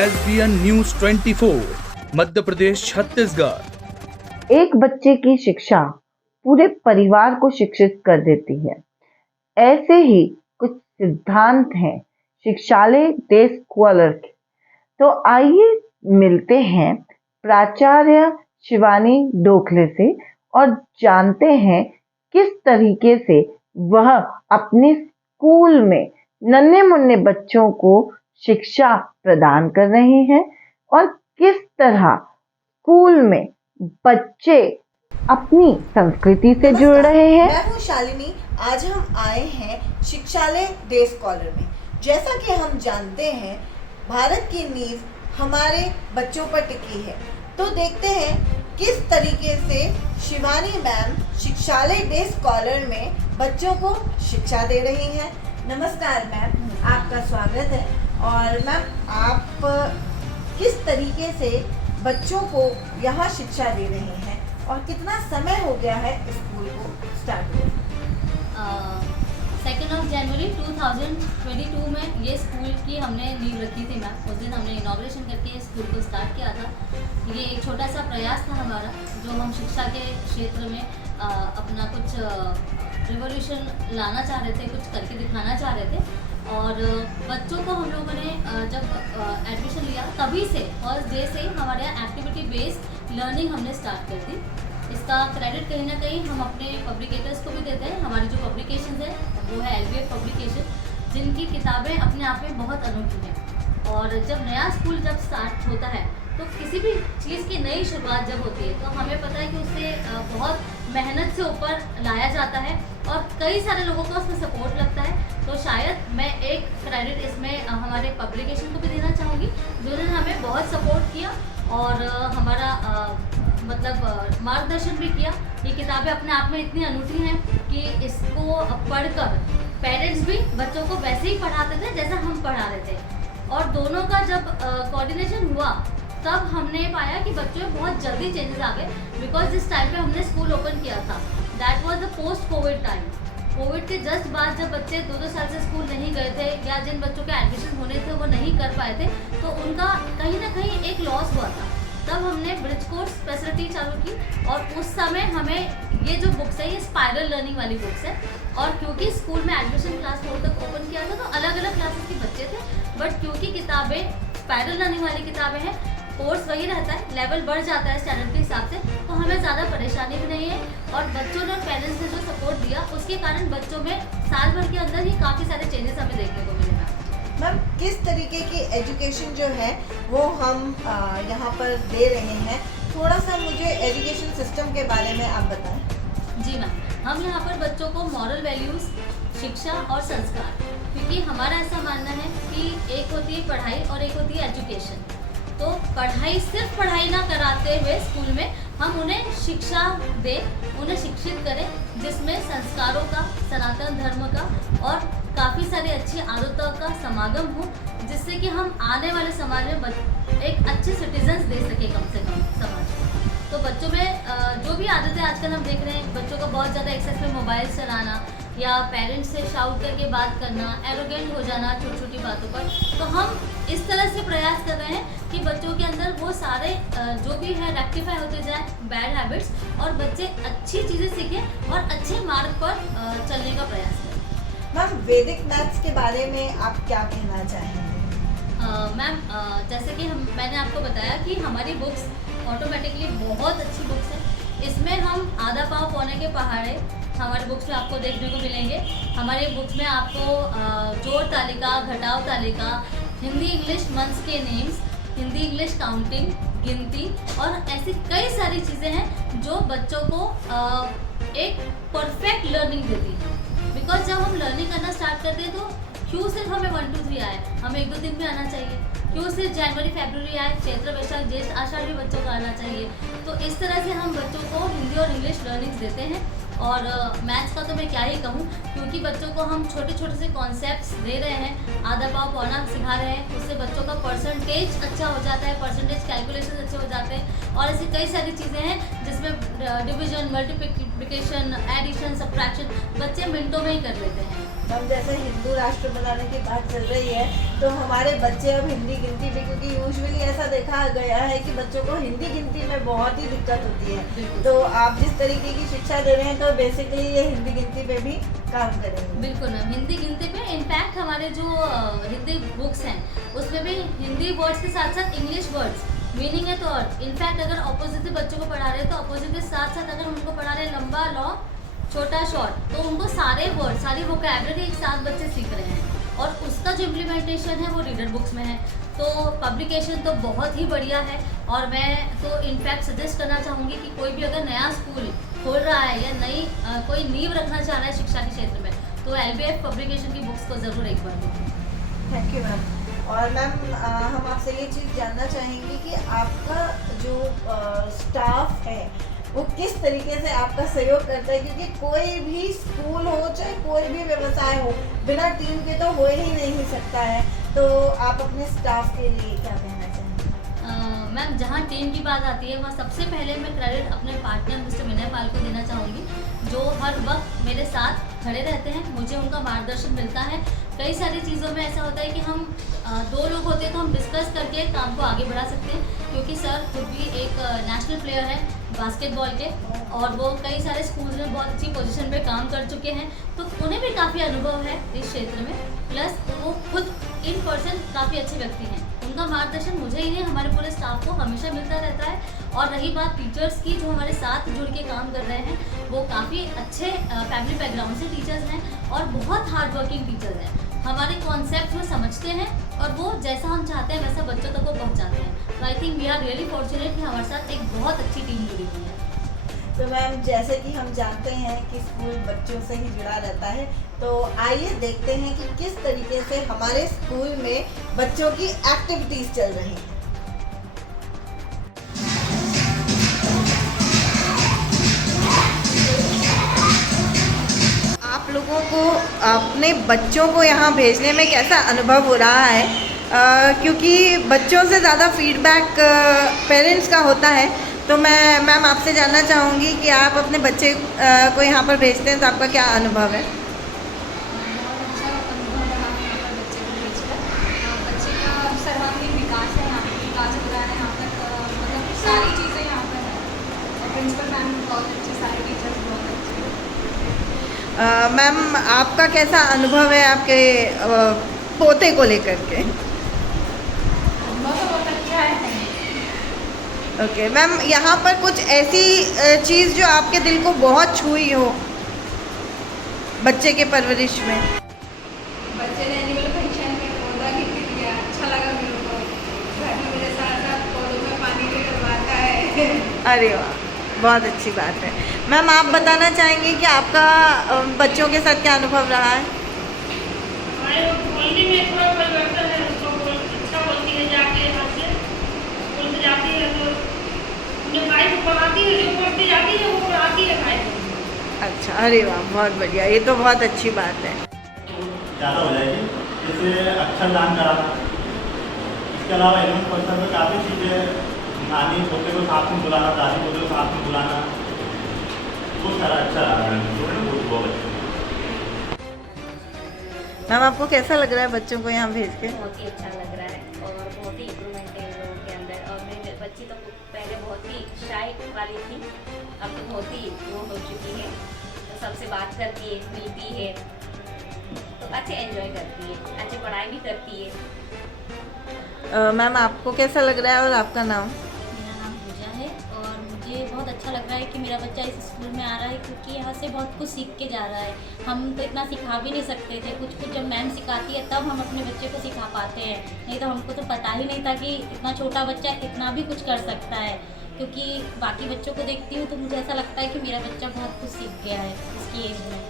SBN news 24 Madhya Pradesh Chhattisgarh. एक बच्चे की शिक्षा पूरे परिवार को शिक्षित कर देती है। ऐसे ही कुछ सिद्धांत हैं शिक्षालय डे स्कॉलर के। तो आइए मिलते हैं प्राचार्य शिवानी डोखले से और जानते हैं किस तरीके से वह अपने स्कूल में नन्हे मुन्ने बच्चों को शिक्षा प्रदान कर रहे हैं और किस तरह स्कूल में बच्चे अपनी संस्कृति से जुड़ रहे हैं। मैं हूँ शालिनी। आज हम आए हैं शिक्षालय डे स्कॉलर में। जैसा कि हम जानते हैं भारत की नींव हमारे बच्चों पर टिकी है, तो देखते हैं किस तरीके से शिवानी मैम शिक्षालय डे स्कॉलर में बच्चों को शिक्षा दे रही हैं। नमस्कार मैम, आपका स्वागत है। और मैम आप किस तरीके से बच्चों को यहाँ शिक्षा दे रही हैं और कितना समय हो गया है स्कूल को स्टार्ट हुए? 2 जनवरी 2022 में ये स्कूल की हमने नींव रखी थी मैम। उस दिन हमने इनॉग्रेशन करके स्कूल को स्टार्ट किया था। ये एक छोटा सा प्रयास था हमारा, जो हम शिक्षा के क्षेत्र में अपना कुछ रिवोल्यूशन लाना चाह रहे थे, कुछ करके दिखाना चाह रहे थे। और बच्चों को हम लोगों ने जब एडमिशन लिया तभी से फर्स्ट डे से ही हमारे यहाँ एक्टिविटी बेस्ड लर्निंग हमने स्टार्ट कर दी। इसका क्रेडिट कहीं ना कहीं हम अपने पब्लिकेटर्स को भी देते हैं। हमारी जो पब्लिकेशन है वो है LBF पब्लिकेशन, जिनकी किताबें अपने आप में बहुत अनोखी हैं। और जब नया स्कूल जब स्टार्ट होता है तो किसी भी चीज़ की नई शुरुआत जब होती है तो हमें पता है कि उससे बहुत मेहनत से ऊपर लाया जाता है और कई सारे लोगों को उसमें सपोर्ट लगता है। तो शायद मैं एक क्रेडिट इसमें हमारे पब्लिकेशन को भी देना चाहूँगी, जिन्होंने हमें बहुत सपोर्ट किया और हमारा मतलब मार्गदर्शन भी किया। ये किताबें अपने आप में इतनी अनूठी हैं कि इसको पढ़कर पेरेंट्स भी बच्चों को वैसे ही पढ़ाते थे जैसा हम पढ़ा रहे थे। और दोनों का जब कोऑर्डिनेशन हुआ तब हमने पाया कि बच्चों में बहुत जल्दी चेंजेस आ गए। बिकॉज जिस टाइम पे हमने स्कूल ओपन किया था that was the post Covid time. Covid के जस्ट बाद जब बच्चे 2-2 साल से स्कूल नहीं गए थे या जिन बच्चों के एडमिशन होने थे वो नहीं कर पाए थे, तो उनका कहीं ना कहीं एक लॉस हुआ था। तब हमने ब्रिज कोर्स फैसिलिटी चालू की और उस समय हमें ये जो बुक्स है ये स्पाइरल लर्निंग वाली बुक्स है। और क्योंकि स्कूल में एडमिशन क्लास 4 तक ओपन किया था तो अलग अलग क्लासेस के बच्चे थे, बट क्योंकि किताबें स्पाइरल लर्निंग वाली किताबें हैं, कोर्स वही रहता है, लेवल बढ़ जाता है स्टैंडर्ड के हिसाब से, तो हमें ज़्यादा परेशानी भी नहीं है। और बच्चों ने और पेरेंट्स ने जो सपोर्ट दिया उसके कारण बच्चों में साल भर के अंदर ही काफ़ी सारे चेंजेस हमें देखने को मिले। मैम किस तरीके की एजुकेशन जो है वो हम यहाँ पर दे रहे हैं, थोड़ा सा मुझे एजुकेशन सिस्टम के बारे में आप बताएं। जी मैम, हम यहाँ पर बच्चों को मॉरल वैल्यूज़, शिक्षा और संस्कार, क्योंकि हमारा ऐसा मानना है कि एक होती है पढ़ाई और एक होती है एजुकेशन। तो पढ़ाई सिर्फ पढ़ाई ना कराते हुए स्कूल में हम उन्हें शिक्षा दें, उन्हें शिक्षित करें, जिसमें संस्कारों का, सनातन धर्म का और काफ़ी सारी अच्छी आदतों का समागम हो, जिससे कि हम आने वाले समाज में एक अच्छे सिटीजन्स दे सके कम से कम समाज को। तो बच्चों में जो भी आदतें आजकल हम देख रहे हैं, बच्चों को बहुत ज़्यादा एक्सेस में मोबाइल चलाना या पेरेंट्स से शाउट करके बात करना, एरोगेंट हो जाना छोटी छोटी बातों पर, तो हम इस तरह से प्रयास कर रहे हैं कि बच्चों के अंदर वो सारे जो भी है रेक्टिफाई होते जाए बैड हैबिट्स और बच्चे अच्छी चीज़ें सीखें और अच्छे मार्ग पर चलने का प्रयास करें। मैम वैदिक मैथ्स के बारे में आप क्या कहना चाहेंगे? मैम जैसे कि मैंने आपको बताया कि हमारी बुक्स ऑटोमेटिकली बहुत अच्छी बुक्स है। इसमें हम आधा पाव पौने के पहाड़े हमारे बुक्स में आपको देखने को मिलेंगे। हमारे बुक्स में आपको जोड़ तालिका, घटाव तालिका, हिंदी इंग्लिश मंथ्स के नेम्स, हिंदी इंग्लिश काउंटिंग, गिनती और ऐसी कई सारी चीज़ें हैं जो बच्चों को एक परफेक्ट लर्निंग देती है। बिकॉज जब हम लर्निंग करना स्टार्ट करते हैं तो क्यों सिर्फ हमें 1 2 3 आए, हमें 1-2 दिन भी आना चाहिए। क्यों सिर्फ जनवरी फरवरी आए, चैत्र वैशाख ज्येष्ठ आषाढ़ भी बच्चों का आना चाहिए। तो इस तरह से हम बच्चों को हिंदी और इंग्लिश लर्निंग्स देते हैं। और मैथ्स का तो मैं क्या ही कहूँ, क्योंकि बच्चों को हम छोटे छोटे से कॉन्सेप्ट्स दे रहे हैं, आधा पाव पौना सिखा रहे हैं, उससे बच्चों का परसेंटेज अच्छा हो जाता है, परसेंटेज कैलकुलेशन अच्छे हो जाते हैं। और ऐसी कई सारी चीज़ें हैं जिसमें डिवीजन, मल्टीप्लिकेशन, एडिशन, सब्ट्रैक्शन बच्चे मिनटों में ही कर लेते हैं। मैम जैसे हिंदू राष्ट्र बनाने की बात चल रही है तो हमारे बच्चे अब हिंदी गिनती भी, क्योंकि यूजुअली ऐसा देखा गया है कि बच्चों को हिंदी गिनती में बहुत ही दिक्कत होती है, तो आप जिस तरीके की शिक्षा दे रहे हैं तो बेसिकली ये हिंदी गिनती पे भी काम करेंगे। बिल्कुल मैम, हिंदी गिनती पे इनफैक्ट हमारे जो हिंदी बुक्स हैं उसमें भी हिंदी वर्ड्स के साथ साथ इंग्लिश वर्ड्स मीनिंग है। तो इनफैक्ट अगर अपोजिट से बच्चों को पढ़ा रहे हैं तो अपोजिट के साथ साथ अगर उनको पढ़ा रहे हैं लंबा लॉन्ग छोटा शॉर्ट, तो उनको सारे वर्ड सारी वोकैबुलरी एक साथ बच्चे सीख रहे हैं और उसका जो इम्प्लीमेंटेशन है वो रीडर बुक्स में है। तो पब्लिकेशन तो बहुत ही बढ़िया है और मैं तो इनफैक्ट सजेस्ट करना चाहूँगी कि कोई भी अगर नया स्कूल खोल रहा है या नई कोई नींव रखना चाह रहा है शिक्षा के क्षेत्र में तो LBF पब्लिकेशन की बुक्स को ज़रूर एक बार देखें। Thank you ma'am. और मैम हम आपसे ये चीज़ जानना चाहेंगे कि आपका जो स्टाफ है वो किस तरीके से आपका सहयोग करता है, क्योंकि कोई भी स्कूल हो चाहे कोई भी व्यवसाय हो बिना टीम के तो हो ही नहीं सकता है, तो आप अपने स्टाफ के लिए क्या कहना चाहेंगे? मैम जहाँ टीम की बात आती है वहाँ सबसे पहले मैं क्रेडिट अपने पार्टनर मिस्टर विनय पाल को देना चाहूँगी, जो हर वक्त मेरे साथ खड़े रहते हैं, मुझे उनका मार्गदर्शन मिलता है। कई सारी चीज़ों में ऐसा होता है कि हम दो लोग होते हैं तो हम डिस्कस करके काम को आगे बढ़ा सकते हैं, क्योंकि सर खुद भी एक नेशनल प्लेयर है बास्केटबॉल के और वो कई सारे स्कूल्स में बहुत अच्छी पोजीशन पे काम कर चुके हैं, तो उन्हें भी काफ़ी अनुभव है इस क्षेत्र में, प्लस वो खुद इन पर्सन काफ़ी अच्छे व्यक्ति हैं। उनका मार्गदर्शन मुझे ही नहीं हमारे पूरे स्टाफ को हमेशा मिलता रहता है। और रही बात टीचर्स की, जो हमारे साथ जुड़ के काम कर रहे हैं वो काफ़ी अच्छे फैमिली बैकग्राउंड से टीचर्स हैं और बहुत हार्ड वर्किंग टीचर्स हैं। हमारे कॉन्सेप्ट वो समझते हैं और वो जैसा हम चाहते हैं वैसा बच्चों तक वो पहुंचाते हैं। तो I think we are really fortunate कि हमारे साथ एक बहुत अच्छी टीम जुड़ी हुई है। तो मैम जैसे कि हम जानते हैं कि स्कूल बच्चों से ही जुड़ा रहता है, तो आइए देखते हैं कि किस तरीके से हमारे स्कूल में बच्चों की एक्टिविटीज़ चल रही हैं। आप लोगों को अपने बच्चों को यहाँ भेजने में कैसा अनुभव हो रहा है? क्योंकि बच्चों से ज़्यादा फीडबैक पेरेंट्स का होता है, तो मैं मैम आपसे जानना चाहूँगी कि आप अपने बच्चे को यहाँ पर भेजते हैं तो आपका क्या अनुभव है? बहुत अच्छा अनुभव रहा यहाँ पर बच्चे को भेजकर। बच्चे का सर्वांगीण विकास है, यहाँ पर विकास हो रहा है, यहाँ पर मतलब सारी चीज़ें यहाँ पर है। प्रिंसिपल मैम बहुत अच्छे, सारे टीचर्स बहुत अच्छे। मैम आपका कैसा अनुभव है आपके पोते को लेकर के? अनुभव तो बहुत अच्छा है। ओके मैम, यहाँ पर कुछ ऐसी चीज़ जो आपके दिल को बहुत छुई हो बच्चे के परवरिश में? बच्चे ने एनुअल फंक्शन में पौधा गिफ्ट दिया, अच्छा लगा मेरे को। घर में मेरे साथ साथ पौधों में पानी भी डलवाता है। अरे वाह, बहुत अच्छी बात है। मैम आप बताना चाहेंगे कि आपका बच्चों के साथ क्या अनुभव रहा है? हमारे बोलने में थोड़ा परिवर्तन है, उसको अच्छा बोलती है, जाके यहाँ से स्कूल से जाती है तो उन्हें भाई को पढ़ाती है, जो पढ़ती जाती है वो पढ़ाती है भाई को। अच्छा, अरे वाह, बहुत बढ़िया, ये तो बहुत अच्छी बात है। ज़्यादा हो जाएगी, जैसे अक्षरदान कराना, इसके अलावा एनुअल फंक्शन में काफ़ी चीज़ें, नानी पोते को साथ में बुलाना, दादी पोते को साथ में बुलाना, वो सारा अच्छा रहा है, बहुत अच्छा। मैम आपको कैसा लग रहा है बच्चों को यहाँ भेज के? बहुत ही अच्छा लग रहा है और बहुत ही इम्प्रूवमेंट है इन लोगों के अंदर। और मेरी बच्ची तो पहले बहुत ही शाय वाली थी, अब तो बहुत ही वो हो चुकी है, तो सबसे बात करती है, मिलती है, तो अच्छे एंजॉय करती है, अच्छी पढ़ाई भी करती है। मैम आपको कैसा लग रहा है और आपका नाम? मेरा नाम पूजा है और मुझे बहुत अच्छा लग रहा है कि मेरा बच्चा इस स्कूल में आ रहा है, क्योंकि यहाँ से बहुत कुछ सीख के जा रहा है। हम तो इतना सिखा भी नहीं सकते थे, कुछ जब मैम सिखाती है तब हम अपने बच्चे को सिखा पाते हैं, नहीं तो हमको तो पता ही नहीं था कि इतना छोटा बच्चा इतना भी कुछ कर सकता है। क्योंकि बाकी बच्चों को देखती हूँ तो मुझे ऐसा लगता है कि मेरा बच्चा बहुत कुछ सीख गया है इसकी एज में।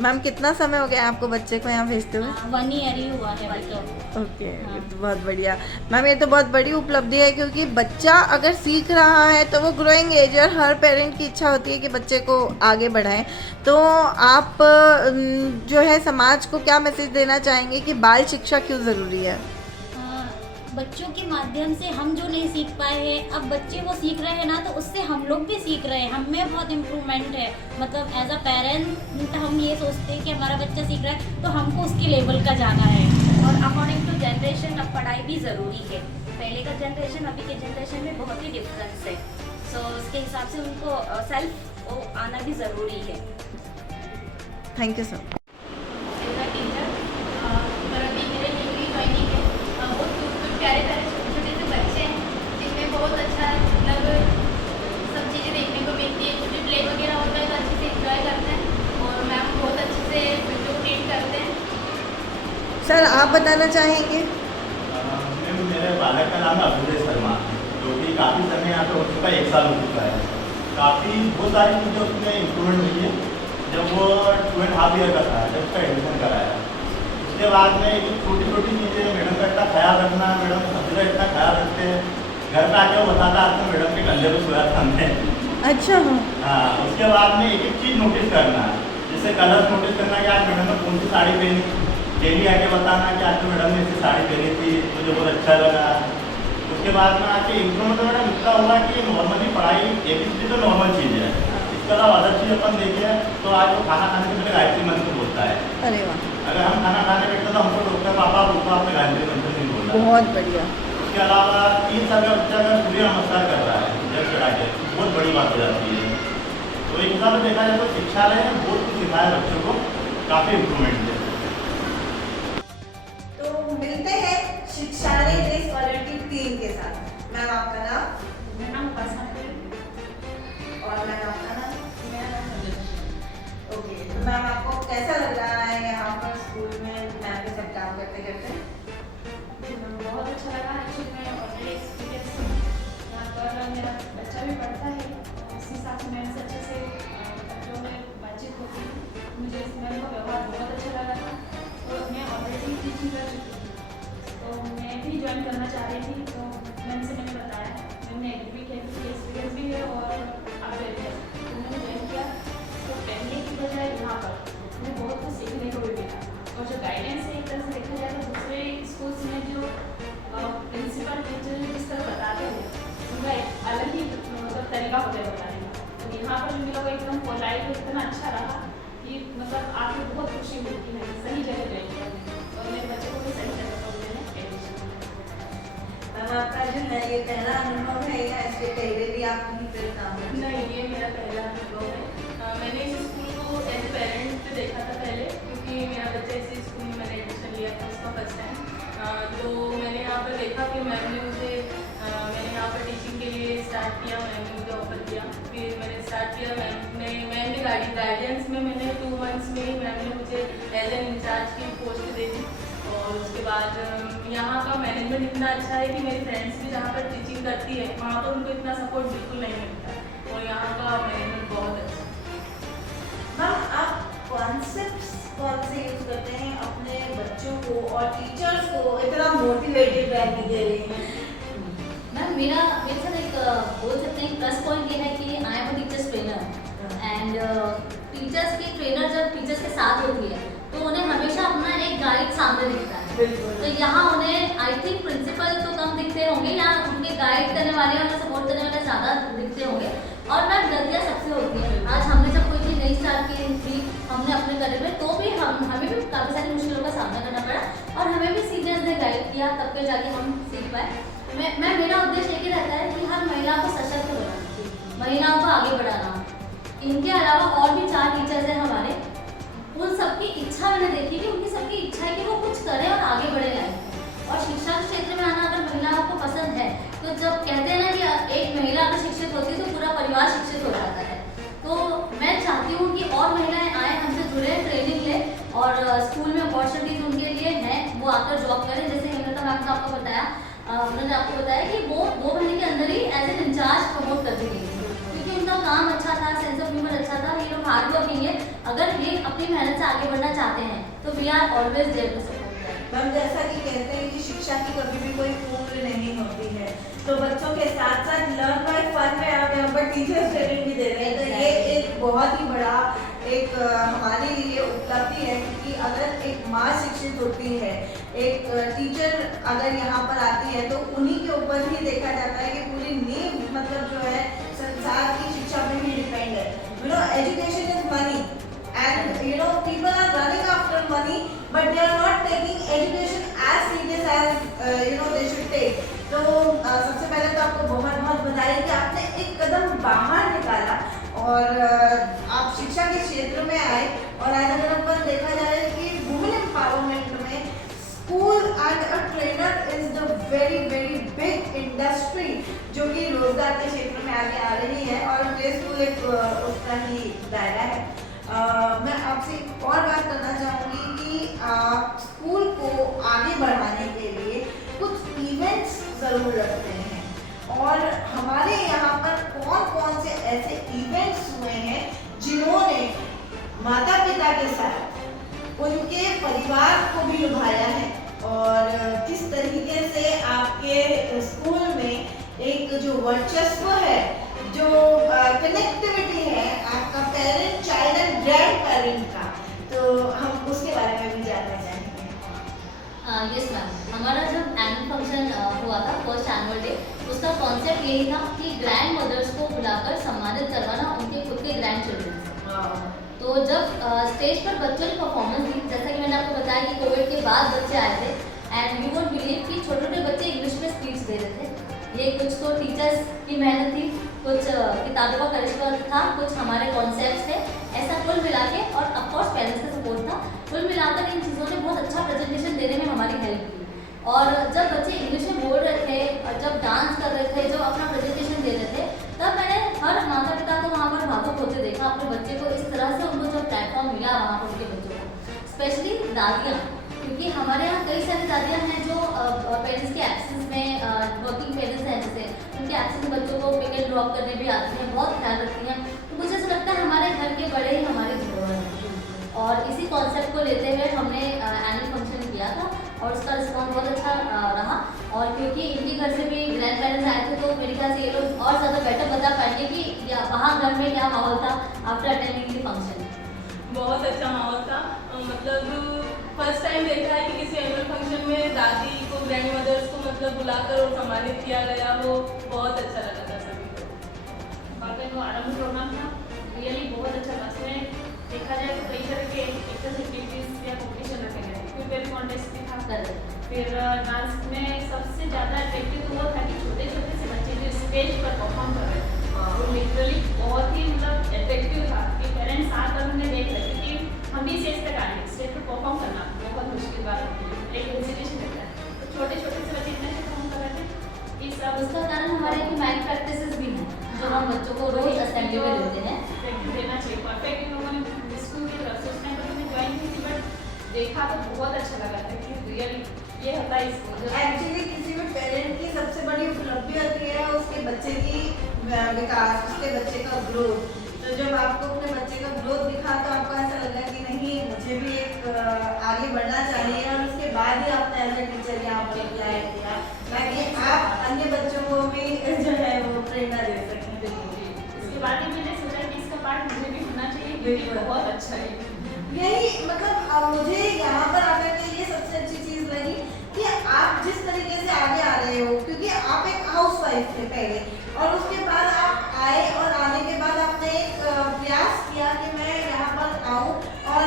मैम कितना समय हो गया आपको बच्चे को यहाँ भेजते हुए? 1 ईयर ही हुआ है अभी तो। ओके, ये तो बहुत बढ़िया। मैम ये तो बहुत बड़ी उपलब्धि है, क्योंकि बच्चा अगर सीख रहा है तो वो ग्रोइंग एज, और हर पेरेंट की इच्छा होती है कि बच्चे को आगे बढ़ाएं। तो आप जो है समाज को क्या मैसेज देना चाहेंगे कि बाल शिक्षा क्यों ज़रूरी है? बच्चों के माध्यम से हम जो नहीं सीख पाए हैं, अब बच्चे वो सीख रहे हैं ना, तो उससे हम लोग भी सीख रहे हैं। हम में बहुत इम्प्रूवमेंट है। मतलब एज अ पेरेंट हम ये सोचते हैं कि हमारा बच्चा सीख रहा है तो हमको उसके लेवल का जाना है। और अकॉर्डिंग टू जनरेशन अब पढ़ाई भी ज़रूरी है। पहले का जनरेशन अभी के जनरेशन में बहुत ही डिफरेंस है। सो उसके हिसाब से उनको सेल्फ आना भी ज़रूरी है। Thank you sir. As a teacher मेरा मेरे डिग्री ज्वाइनिंग है। बहुत प्यारे प्यारे छोटे छोटे से बच्चे हैं जिनमें बहुत अच्छा मतलब सब चीज़ें देखने को मिलती है। कुछ भी प्ले वगैरह होता है तो अच्छे से इंजॉय करते हैं और मैम बहुत अच्छे से बच्चों को ट्रीट करते हैं। सर आप बताना चाहेंगे? मैम मेरे बालक का नाम है अभिजय शर्मा, जो कि काफ़ी समय यहाँ पे हो चुका है, 1 साल हो चुका है। काफ़ी बहुत सारी चीज़ें उसमें इम्प्रूवमेंट हुई है। जब वो 2.5 ईयर का था, जब उसका एडमिशन कराया, उसके बाद में ये छोटी छोटी चीज़ें, मैडम का इतना ख्याल रखना, मैडम सभी का इतना ख्याल रखते हैं। घर पे आके वो बताता आपने मैडम के कंधे पे सोया था हमने। अच्छा। हाँ, उसके बाद में एक एक चीज़ नोटिस करना, जैसे कलर्स नोटिस करना कि आज मैडम ने कौन सी साड़ी पहनी, डेली आके बताना कि आज तो मैडम ने ऐसी साड़ी पहनी थी, मुझे बहुत अच्छा लगा। उसके बाद में आके इम्प्रूवमेंट तो मैडम इतना हुआ कि नॉर्मली पढ़ाई ABCD तो नॉर्मल चीज़ है, इसके अलावा अदर चीज़ अपन देखिए तो आज वो खाना खाने से पहले गायत्री मंत्र बोलता है। अरे वाह, अगर हम खाना खाने बैठते तो हमको डॉक्टर पापा बोलता आपने गायत्री मंत्र नहीं बोला। बहुत बढ़िया। उसके अलावा 3 साल का बच्चा अगर सूर्य नमस्कार कर रहा है जब चढ़ा के, बहुत बड़ी बात हो जाती है। तो एक हिसाब से देखा जाए तो शिक्षालय ने बहुत कुछ सिखाया बच्चों को, काफ़ी इम्प्रूवमेंट है। तो मिलते हैं शिक्षालय डे स्कॉलर की टीम के साथ। मैम आपका नाम? मेरा नाम उपासना है। और मैम आपका नाम? मेरा नाम संजय। ओके, तो मैम आपको कैसा लग रहा है यहाँ पर स्कूल में मैम के साथ काम करते करते? बहुत अच्छा लगा। एक्चुअली मैं ऑलरेडी एक्सपीरियंस हूँ यहाँ पर, मेरा बच्चा भी पढ़ता है। उसी हिसाब से मैम से अच्छे से जो है बातचीत होती है। मुझे इस मैम का व्यवहार बहुत अच्छा लगा था। तो मैं ऑलरेडी टीचिंग कर चुकी थी, तो मैं भी ज्वाइन करना चाह रही थी। तो मैम से मैंने बताया, मैम ने एग्री भी किया कि एक्सपीरियंस भी है और आप रेडी है, तो मैंने ज्वाइन किया। तो पहले की बजाय यहाँ पर मुझे बहुत कुछ सीखने को भी मिला। और जो गाइडेंस है, एक तरह से देखा जाए तो दूसरे स्कूल्स में जो प्रिंसिपल टीचर जिस तरह बताते हैं उनका एक अलग ही मतलब तरीका होता है बताने का। तो यहाँ पर जो मिला वो एकदम पोलाइट, इतना अच्छा रहा कि मतलब आपको बहुत खुशी मिलती है। सही जगह ज्वाइन किया और मेरे बच्चे को भी सही जगह पर मैंने एडमिशन किया। मैम आपका जो है ये पहला अनुभव है या इसके पहले भी आप कहीं पर काम करते हैं? नहीं, ये मेरा पहला अनुभव है। मैंने इस स्कूल को एज ए पेरेंट देखा था पहले, क्योंकि मेरा बच्चा इसी स्कूल में मैंने एडमिशन लिया था उसका फर्स्ट टाइम। तो मैंने यहाँ पर देखा कि मैम ने मुझे मैंने यहाँ पर टीचिंग के लिए स्टार्ट किया। मैम ने मुझे ऑफर किया, फिर मैंने स्टार्ट किया। मैम ने गाइडेंस में मैंने 2 मंथ्स में ही मैम ने मुझे एज एन इंचार्ज की पोस्ट दे दी। और उसके बाद यहाँ का मैनेजमेंट इतना अच्छा है कि मेरी फ्रेंड्स भी जहाँ पर टीचिंग करती है वहाँ पर उनको इतना सपोर्ट बिल्कुल नहीं मिलता। और यहाँ का मैनेजमेंट बहुत अच्छा है। मैम आप कॉन्सेप्ट्स कौन से यूज करते हैं अपने बच्चों को और टीचर्स को इतना मोटिवेटेड रहने के लिए? मैम मेरे साथ एक बोल सकते हैं प्लस पॉइंट ये है कि I am a teachers trainer and teachers की ट्रेनर जब टीचर्स के साथ होती है तो उन्हें हमेशा अपना एक गाइड सामने दिखता है। तो यहाँ उन्हें आई थिंक प्रिंसिपल तो कम दिखते होंगे या उनके गाइड करने वाले उन्हें सपोर्ट करने वाले ज़्यादा दिखते होंगे। और मैम गलतियाँ सबसे होती हैं। आज हमने जब कोई चीज़ नहीं स्टार्ट की थी हमने अपने करियर में, तो भी हमें भी काफ़ी सारी मुश्किलों का सामना करना पड़ा और हमें भी सीनियर्स ने गाइड किया, तब के जाके हम सीख पाए। मेरा उद्देश्य एक ही रहता है कि हर महिला को सशक्त बनाना, महिलाओं को आगे बढ़ाना। इनके अलावा और भी 4 टीचर्स हैं हमारे, उन सबकी इच्छा मैंने देखी कि उनकी सबकी इच्छा है कि वो कुछ करें और आगे बढ़े लाइफ। और शिक्षा के क्षेत्र में आना अगर महिलाओं को पसंद है तो जब कहते हैं ना कि एक महिला अगर शिक्षित होती है तो पूरा परिवार शिक्षित हो जाता है। तो मैं चाहती हूँ कि और महिलाएं आए, हमसे जुड़े, ट्रेनिंग लें और स्कूल में अपॉर्चुनिटीज उनके लिए हैं, वो आकर जॉब करें। जैसे हेमलता मैम ने आपको बताया, उन्होंने आपको बताया कि वो 2 महीने के अंदर ही एज एन इंचार्ज प्रमोट कर दी गई क्योंकि उनका काम अच्छा था, सेंस ऑफ ह्यूमर अच्छा था। ये लोग हार्ड वर्किंग है, अगर ये अपनी मेहनत से आगे बढ़ना चाहते हैं तो we are always there to support. Ma'am जैसा कि कहते हैं कि शिक्षा की कभी भी कोई उम्र नहीं होती है, तो बच्चों के साथ साथ लर्न बाय फन में आप यहाँ पर टीचर्स ट्रेनिंग भी दे रहे हैं। तो ये एक बहुत ही बड़ा एक हमारे लिए उपलब्धि है कि अगर एक माँ शिक्षित होती है, एक टीचर अगर यहाँ पर आती है, तो उन्हीं के ऊपर ही देखा जाता है कि पूरी नींव मतलब जो है संसार की शिक्षा पे ही डिपेंड है। You know, education is money and you know people are running after money but they are not taking education as serious as you know they should take। तो सबसे पहले तो आपको बहुत बहुत बधाई कि आपने एक कदम बाहर निकाला और आप शिक्षा के क्षेत्र में आए। और आज अगर अपन देखा जाए कि वुमेन एम्पावरमेंट में school and a trainer is the very very big industry जो कि रोजगार के क्षेत्र में आगे आ रही है और प्ले स्कूल एक उसका ही दायरा है। मैं आपसे एक और बात करना चाहूँगी कि आप स्कूल को आगे बढ़ाने के लिए कुछ इवेंट्स ज़रूर रखते हैं और हमारे यहाँ पर कौन कौन से ऐसे इवेंट्स हुए हैं जिन्होंने माता पिता के साथ उनके परिवार को भी लुभाया है और किस तरीके से आपके स्कूल में एक जो वर्चस्व है, जो कनेक्टिविटी है आपका parent child and grand parent का, तो हम उसके बारे में भी जानना चाहेंगे। यस मैम, हमारा जब एनुअल फंक्शन हुआ था फर्स्ट एनुअल डे, उसका कॉन्सेप्ट यही था कि ग्रैंड मदर्स को बुलाकर सम्मानित करवाना उनके खुद के ग्रैंड चिल्ड्रन से। तो जब स्टेज पर बच्चों ने परफॉर्मेंस दी, जैसा कि मैंने आपको बताया कि कोविड के बाद बच्चे आए थे एंड यू वोंट बिलीव कि छोटे छोटे बच्चे इंग्लिश में स्पीच दे रहे थे। ये कुछ तो टीचर्स की मेहनत थी, कुछ किताबों का करिश्मा था, कुछ हमारे कॉन्सेप्ट्स थे, ऐसा कुल मिला के और ऑफकोर्स पेरेंट्स का सपोर्ट था। कुल मिलाकर इन चीज़ों ने बहुत अच्छा प्रेजेंटेशन देने में हमारी हेल्प की। और जब बच्चे इंग्लिश में बोल रहे थे और जब डांस कर रहे थे, जब अपना प्रेजेंटेशन दे रहे थे, तब मैंने हर माता पिता को वहाँ पर भावुक होते देखा अपने बच्चे को। इस तरह से उनको जो प्लेटफॉर्म मिला वहाँ पर उनके बच्चों को, स्पेशली दादियाँ, क्योंकि हमारे यहाँ कई सारी दादियाँ हैं जो पेरेंट्स के एब्सेंस में वर्किंग पेरेंट्स हैं, जैसे उनके एब्सेंस में बच्चों को पिक एंड ड्रॉप करने भी आती हैं, बहुत ख्याल रखती हैं। तो मुझे ऐसा लगता है हमारे घर के बड़े ही हमारे धरोहर हैं और इसी कॉन्सेप्ट को लेते हुए हमने एनुअल फंक्शन किया था और उसका रिस्पॉन्स बहुत अच्छा रहा। और क्योंकि इनके घर से भी ग्रैंड पेरेंट्स आए थे, तो मेरे ख्याल से ये लोग और ज़्यादा बेटर बता पाएंगे कि वहाँ घर में क्या माहौल था आफ्टर अटेंडिंग द फंक्शन। बहुत अच्छा माहौल था। मतलब फर्स्ट टाइम देखा है कि किसी एनुअल फंक्शन में दादी को, ग्रैंड मदर्स को मतलब बुलाकर और सम्मानित किया गया, वो बहुत अच्छा लगा था सभी को। बाकी जो आरंभ प्रोग्राम था रियली बहुत अच्छा था। उसमें देखा जाए तो कई तरह के एक्टिविटीज़ या कॉम्पिटिशन रखे गए, क्विज कॉन्टेस्ट भी था। फिर डांस में सबसे ज़्यादा अट्रैक्टिव तो वो था कि छोटे छोटे से बच्चे जो स्टेज पर परफॉर्म कर रहे थे वो लिटरली बहुत ही मतलब अट्रैक्टिव था कि पेरेंट्स आकर उन्हें देख रहे थे कि हम भी स्टेज तक आए, स्टेज पर परफॉर्म करना बहुत मुश्किल बात होती है, एक हेजिटेशन रहता है। तो छोटे छोटे से बच्चे इतने परफॉर्म कर रहे थे। इस अब उसका कारण हमारे यहाँ माइंड प्रैक्टिसेस भी हैं जो हम बच्चों को रोज असेंबली में देते हैं। प्रैक्टिस देना चाहिए। परफेक्ट इन लोगों ने स्कूल की तरफ से उस टाइम पर मैंने ज्वाइन की थी, बट देखा तो बहुत अच्छा लगा था कि रियली ये होता है स्कूल। एक्चुअली किसी भी पेरेंट की सबसे बड़ी उपलब्धि होती है उसके बच्चे की विकास, उसके बच्चे का ग्रोथ। तो जब आपको अपने बच्चे का ग्रोथ दिखा तो आपको ऐसा लगा कि नहीं, मुझे भी एक आगे बढ़ना चाहिए और उसके बाद ही आपने एज ए टीचर यहाँ पर अप्लाई किया ताकि आप अन्य बच्चों को भी जो है वो प्रेरणा दे सकें। इसके बाद ही मैंने सोचा कि इसका पार्ट मुझे भी होना चाहिए क्योंकि बहुत अच्छा है। यही मतलब मुझे यहाँ पर आकर के ये सबसे अच्छी चीज़ लगी कि आप जिस तरीके से आगे आ रहे हो, क्योंकि आप एक हाउसवाइफ थे पहले और उसके बाद आप आए और आने के बाद आपने एक प्रयास किया कि मैं यहाँ पर आऊँ और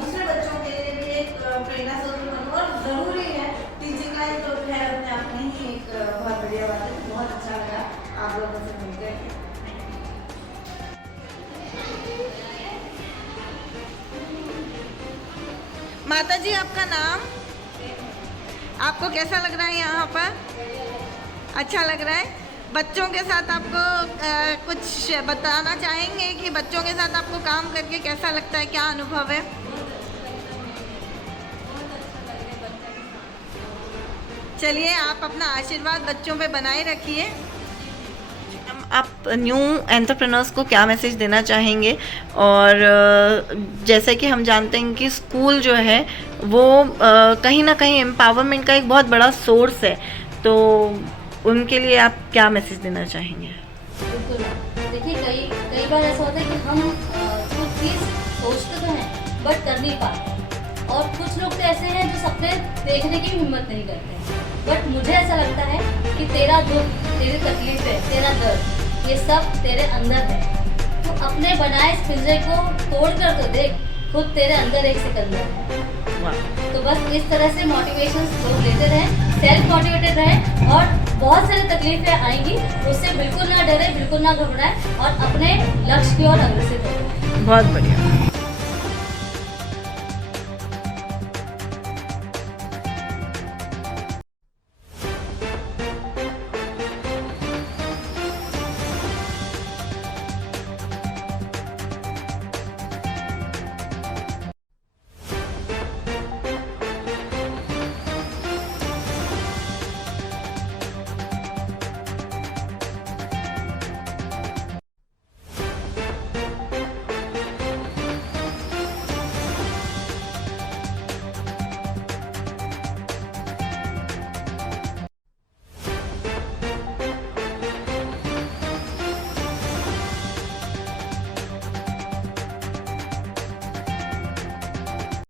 दूसरे बच्चों के लिए भी एक प्रेरणा स्रोत बनूँ। और ज़रूरी है टीचिंग लाइन तो खैर अपने आप में ही एक बहुत बढ़िया बात है। बहुत अच्छा लगा आप लोगों से मिलकर। माता जी, आपका नाम? आपको कैसा लग रहा है यहाँ पर? अच्छा लग रहा है। बच्चों के साथ आपको कुछ बताना चाहेंगे कि बच्चों के साथ आपको काम करके कैसा लगता है, क्या अनुभव है? चलिए, आप अपना आशीर्वाद बच्चों पे बनाए रखिए। आप न्यू एंटरप्रेन्योर्स को क्या मैसेज देना चाहेंगे? और जैसे कि हम जानते हैं कि स्कूल जो है वो कहीं ना कहीं एम्पावरमेंट का एक बहुत बड़ा सोर्स है, तो उनके लिए आप क्या मैसेज देना चाहेंगे? बिल्कुल, देखिए कई बार ऐसा होता है कि हम कुछ चीज़ सोचते तो हैं बट कर नहीं पाते। और कुछ लोग तो ऐसे हैं जो सपने देखने की हिम्मत नहीं करते। बट मुझे ऐसा लगता है कि तेरा दुख, तेरी तकलीफें, तेरा दर्द, ये सब तेरे अंदर है। तो अपने बनाए इस पिंजरे को तोड़ कर तो देख, खुद तेरे अंदर एक सिकंदर है। तो बस इस तरह से मोटिवेशन लोग लेते रहें, सेल्फ मोटिवेटेड रहें और बहुत सारी तकलीफें आएंगी, उससे बिल्कुल ना डरे, बिल्कुल ना घबराएं और अपने लक्ष्य की ओर अग्रसर हो। बहुत बढ़िया।